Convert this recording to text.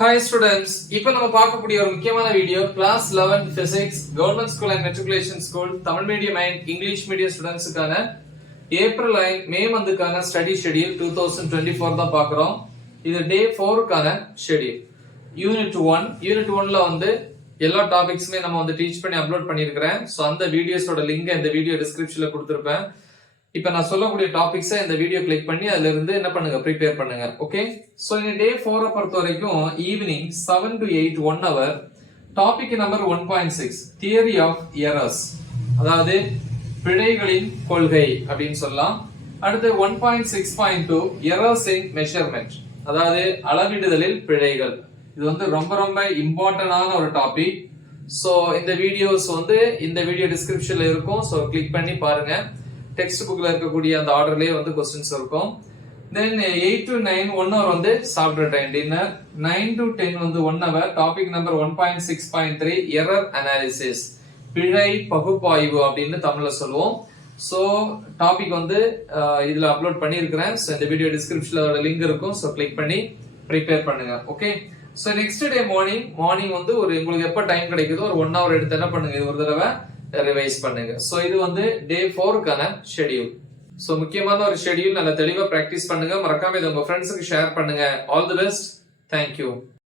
Hi students, இப்போ நம்ம பார்க்கக்கூடிய ஒரு முக்கியமான video class 11 physics government school and matriculation school Tamil medium and English medium ஸ்டூடெண்ட்ஸ்க்கான ஏப்ரல் அண்ட் மே மந்த்க்கான ஸ்டடி ஷெட்யூல் 2024 தான் பார்க்குறோம். இது டே 4க்கான ஷெட்யூல். யூனிட் 1ல வந்து எல்லா டாபிக்ஸுமே நம்ம வந்து டீச் பண்ணி அப்லோட் பண்ணியிருக்கிறேன். ஸோ அந்த வீடியோஸோட லிங்க் இந்த வீடியோ டிஸ்கிரிப்ஷன்ல கொடுத்துருப்பேன். இப்போ நான் சொல்லக்கூடிய டாபிக்ஸை இந்த வீடியோ கிளிக் பண்ணி அதுல இருந்து என்ன பண்ணுங்க, ப்ரிப்பேர் பண்ணுங்க. ஓகே, சோ இந்த டே 4 பொறுத்த வரைக்கும் evening 7 to 8 1 hour topic number 1.6 theory of errors, அதாவது பிழைகளின் கொள்கை அப்படின்னு சொல்லலாம். அடுத்து 1.6.2 எரர்ஸ் இன் மெஷர்மெண்ட், அதாவது அளவிடுதலில் பிழைகள். இது வந்து ரொம்ப ரொம்ப இம்பார்ட்டன்டான ஒரு டாபிக். சோ இந்த வீடியோஸ் வந்து இந்த வீடியோ டிஸ்கிரிப்ஷன்ல இருக்கும். சோ கிளிக் பண்ணி பாருங்க. டெக்ஸ்ட் புக்ல இருக்கக்கூடிய அந்த ஆர்டர்லயே வந்து क्वेश्चंस இருக்கும். தென் 8 to 9 1 hour வந்து சாப்பிட்ற டைம் டின்னர். 9 to 10 வந்து 1 hour topic number 1.6.3 error analysis, பிழை பகுப்பாய்வு அப்படின்னு தமிழ்ல சொல்லுவோம். சோ டாபிக் வந்து இதுல அப்லோட் பண்ணியிருக்கிறேன். சோ இந்த வீடியோ டிஸ்கிரிப்ஷன்ல லிங்க் இருக்கும். சோ கிளிக் பண்ணி ப்ரிப்பேர் பண்ணுங்க. Okay, so next day morning வந்து ஒரு உங்களுக்கு எப்ப டைம் கிடைக்குதோ ஒரு 1 hour எடுத்து என்ன பண்ணுங்க, இது ஒரு தடவை ரிவைஸ் பண்ணுங்க. சோ இது வந்து டே 4க்கான ஷெட்யூல். சோ முக்கியமான ஒரு ஷெட்யூல். நல்லா தெளிவா பிராக்டிஸ் பண்ணுங்க. மறக்காம இதை உங்க ஃப்ரெண்ட்ஸுக்கு ஷேர் பண்ணுங்க. All the best. தேங்க்யூ.